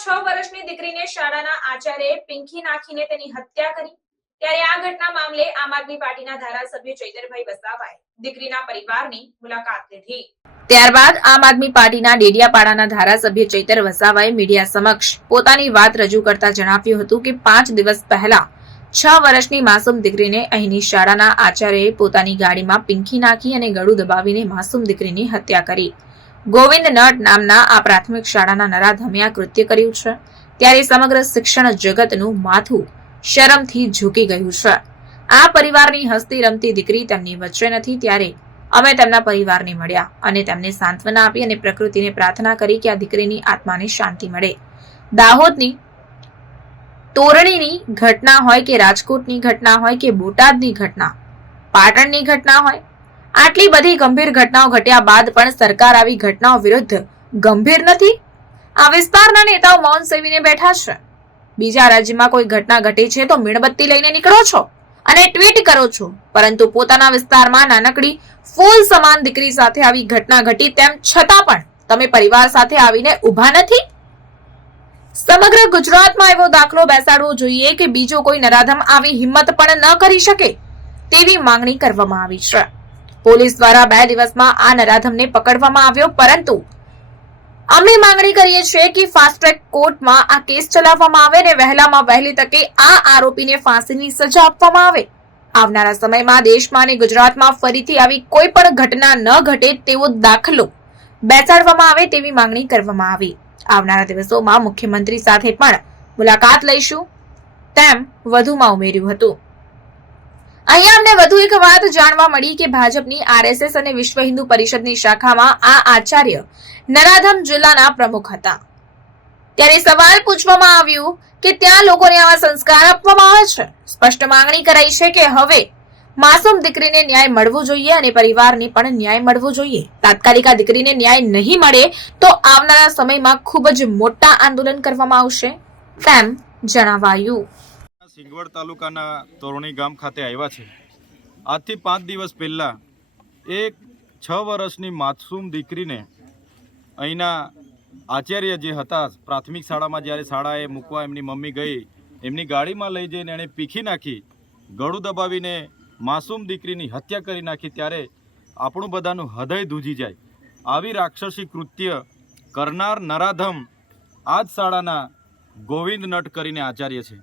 6 વર્ષની દીકરીને શાળાના આચાર્યએ પિંકી નાખીને તેની હત્યા કરી। ત્યારે આ ઘટના મામલે આમ આદમી પાર્ટીના ધારાસભ્ય ચૈતરભાઈ વસાવાએ દીકરીના પરિવારની મુલાકાત લીધી। ત્યારબાદ આમ આદમી પાર્ટીના ડેડિયાપાડાના ધારાસભ્ય ચૈતર વસાવાએ મીડિયા સમક્ષ પોતાની વાત રજૂ કરતા જણાવ્યું હતું કે 5 દિવસ પહેલા 6 વર્ષની માસૂમ દીકરીને અહીંની શાળાના આચાર્યએ પોતાની ગાડીમાં પિંકી નાખી અને ગળું દબાવીને માસૂમ દીકરીની હત્યા કરી। ગોવિંદ નટ નામના આ પ્રાથમિક શાળાના નરાધમે આ કૃત્ય કર્યું છે। ત્યારે સમગ્ર શિક્ષણ જગતનું માથું શરમથી ઝૂકી ગયું છે। આ પરિવારની હસતી રમતી દીકરી તેમની વચ્ચે નથી, ત્યારે અમે તેમના પરિવારને મળ્યા અને તેમને સાંત્વના આપી અને પ્રકૃતિને પ્રાર્થના કરી કે આ દીકરીની આત્માને શાંતિ મળે। દાહોદની તોરણીની ઘટના હોય કે રાજકોટની ઘટના હોય કે બોટાદની ઘટના, પાટણની ઘટના હોય, આટલી બધી ગંભીર ઘટનાઓ ઘટ્યા બાદ પણ સરકાર આવી ઘટનાઓ વિરુદ્ધ ગંભીર નથી। આ વિસ્તારના નેતાઓ મૌન સેવીને બેઠા છે। બીજા રાજ્યમાં કોઈ ઘટના ઘટે છે તો મીણબત્તી લઈને નીકળો છો અને ટ્વીટ કરો છો, પરંતુ પોતાના વિસ્તારમાં નાનકડી ફૂલ સમાન દીકરી સાથે આવી ઘટના ઘટી તેમ છતાં પણ તમે પરિવાર સાથે આવીને ઊભા નથી। સમગ્ર ગુજરાતમાં એવો દાખલો બેસાડવો જોઈએ કે બીજો કોઈ નરાધમ આવી હિંમત પણ ન કરી શકે તેવી માંગણી કરવામાં આવી છે। પોલીસ દ્વારા 2 દિવસમાં આ નરાધમને પકડવામાં આવ્યો, પરંતુ અમે માંગણી કરીએ છીએ કે ફાસ્ટ ટ્રેક કોર્ટમાં આ કેસ ચલાવવામાં આવે અને વહેલામાં વહેલી તકે આ આરોપીને ફાંસીની સજા આપવામાં આવે। આવનારા સમયમાં દેશમાં અને ગુજરાતમાં ફરીથી આવી કોઈ પણ ઘટના ન ઘટે તેવો દાખલો બેસાડવામાં આવે તેવી માંગણી કરવામાં આવી। આવનારા દિવસોમાં મુખ્યમંત્રી સાથે પણ મુલાકાત લઈશું તેમ વધુમાં ઉમેર્યું હતું। અહીંયા અમને વધુ એક વાત જાણવા મળી કે ભાજપની આરએસએસ અને વિશ્વ હિન્દુ પરિષદની શાખામાં આ આચાર્ય નરાધમ જિલ્લાના પ્રમુખ હતા। ત્યારે સવાલ પૂછવામાં આવ્યું કે ત્યાં લોકોને આવા સંસ્કાર આપવામાં આવે છે। સ્પષ્ટ માંગણી કરાઈ છે કે હવે માસૂમ દીકરીને ન્યાય મળવો જોઈએ અને પરિવારને પણ ન્યાય મળવો જોઈએ। તાત્કાલિક આ દીકરીને ન્યાય નહીં મળે તો આવનારા સમયમાં ખૂબ જ મોટા આંદોલન કરવામાં આવશે તેમ જણાવાયું। સિંગવડ તાલુકાના તોરણી ગામ ખાતે આવ્યા છે। આજથી 5 દિવસ પહેલાં એક 6 વર્ષની માસૂમ દીકરીને અહીંના આચાર્ય જે હતા પ્રાથમિક શાળામાં, જ્યારે શાળાએ મૂકવા એમની મમ્મી ગઈ, એમની ગાડીમાં લઈ જઈને એણે પીખી નાખી, ગળું દબાવીને માસૂમ દીકરીની હત્યા કરી નાખી। ત્યારે આપણું બધાનું હૃદય ધ્રુજી જાય। આવી રાક્ષસી કૃત્ય કરનાર નરાધમ આ જ શાળાના ગોવિંદ નટ કરીને આચાર્ય છે।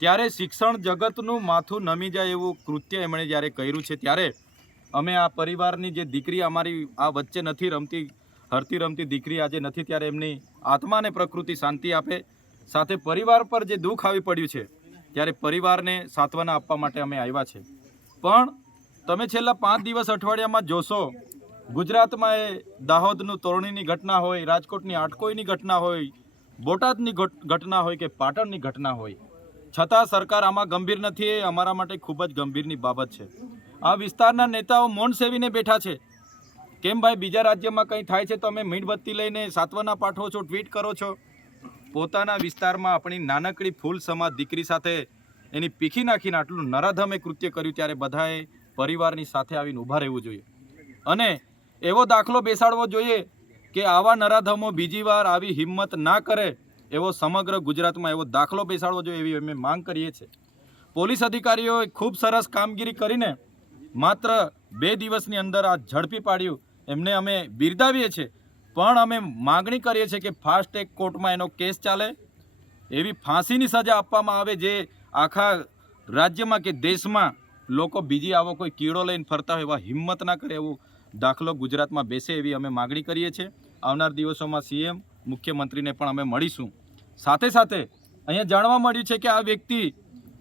ત્યારે શિક્ષણ જગતનું માથું નમી જાય એવું કૃત્ય એમણે જ્યારે કર્યું છે, ત્યારે અમે આ પરિવારની જે દીકરી અમારી આ વચ્ચે નથી રમતી, હરતી રમતી દીકરી આજે નથી, ત્યારે એમની આત્માને પ્રકૃતિ શાંતિ આપે, સાથે પરિવાર પર જે દુઃખ આવી પડ્યું છે ત્યારે પરિવારને સાંત્વના આપવા માટે અમે આવ્યા છે। પણ તમે છેલ્લા 5 દિવસ અઠવાડિયામાં જોશો, ગુજરાતમાં એ દાહોદનું તોરણીની ઘટના હોય, રાજકોટની આટકોઈની ઘટના હોય, બોટાદની ઘટના હોય કે પાટણની ઘટના હોય, છતાં સરકાર આમાં ગંભીર નથી। એ અમારા માટે ખૂબ જ ગંભીરની બાબત છે। આ વિસ્તારના નેતાઓ મૌન સેવીને બેઠા છે। કેમ ભાઈ, બીજા રાજ્યમાં કંઈ થાય છે તો અમે મીણબત્તી લઈને સાંત્વના પાઠવો છો, ટ્વીટ કરો છો? પોતાના વિસ્તારમાં આપણી નાનકડી ફૂલ સમાજ દીકરી સાથે એની પીખી નાખીને આટલું નરાધમે કૃત્ય કર્યું, ત્યારે બધાએ પરિવારની સાથે આવીને ઊભા રહેવું જોઈએ અને એવો દાખલો બેસાડવો જોઈએ કે આવા નરાધમો બીજી વાર આવી હિંમત ના કરે, એવો સમગ્ર ગુજરાતમાં એવો દાખલો બેસાડવો જોઈએ, એવી અમે માંગ કરીએ છીએ। પોલીસ અધિકારીઓએ ખૂબ સરસ કામગીરી કરીને માત્ર 2 દિવસની અંદર આ ઝડપી પાડ્યું, એમને અમે બિરદાવીએ છીએ। પણ અમે માગણી કરીએ છીએ કે ફાસ્ટ ટ્રેક કોર્ટમાં એનો કેસ ચાલે, એવી ફાંસીની સજા આપવામાં આવે, જે આખા રાજ્યમાં કે દેશમાં લોકો બીજી આવો કોઈ કીડો લઈને ફરતા હોય એવા હિંમત ના કરે, એવો દાખલો ગુજરાતમાં બેસે, એવી અમે માગણી કરીએ છીએ। આવનાર દિવસોમાં સીએમ મુખ્યમંત્રીને પણ અમે મળીશું। સાથે સાથે અહીંયા જાણવા મળ્યું છે કે આ વ્યક્તિ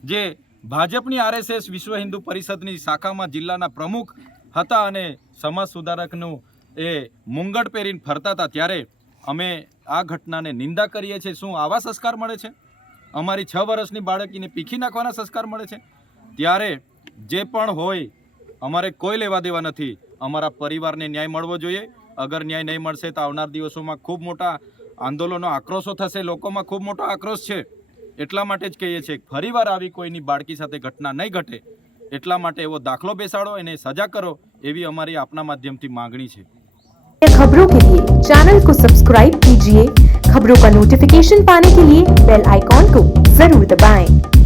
જે ભાજપની આરએસએસ વિશ્વ હિન્દુ પરિષદની શાખામાં જિલ્લાના પ્રમુખ હતા અને સમાજ સુધારકનું એ મુંગટ પહેરીને ફરતા હતા, ત્યારે અમે આ ઘટનાને નિંદા કરીએ છીએ। શું આવા સંસ્કાર મળે છે? અમારી 6 વર્ષની બાળકીને પીખી નાખવાના સંસ્કાર મળે છે? ત્યારે જે પણ હોય, અમારે કોઈ લેવા દેવા નથી। અમારા પરિવારને ન્યાય મળવો જોઈએ। અગર ન્યાય નહીં મળશે તો આવનાર દિવસોમાં ખૂબ મોટા આંદોલનો, આક્રોશો થશે, લોકોમાં ખૂબ મોટો આક્રોશ છે। એટલા માટે જ કહીએ છીએ ફરીવાર આવી કોઈની બાળકી સાથે ઘટના નહીં ઘટે, એટલા માટે એવો દાખલો બેસાડો, એને સજા કરો, એવી અમારી આપના માધ્યમથી માંગણી છે। खबरों के लिए चैनल को सब्सक्राइब कीजिए, खबरों का नोटिफिकेशन पाने के लिए बेल आइकॉन को जरूर दबाएं।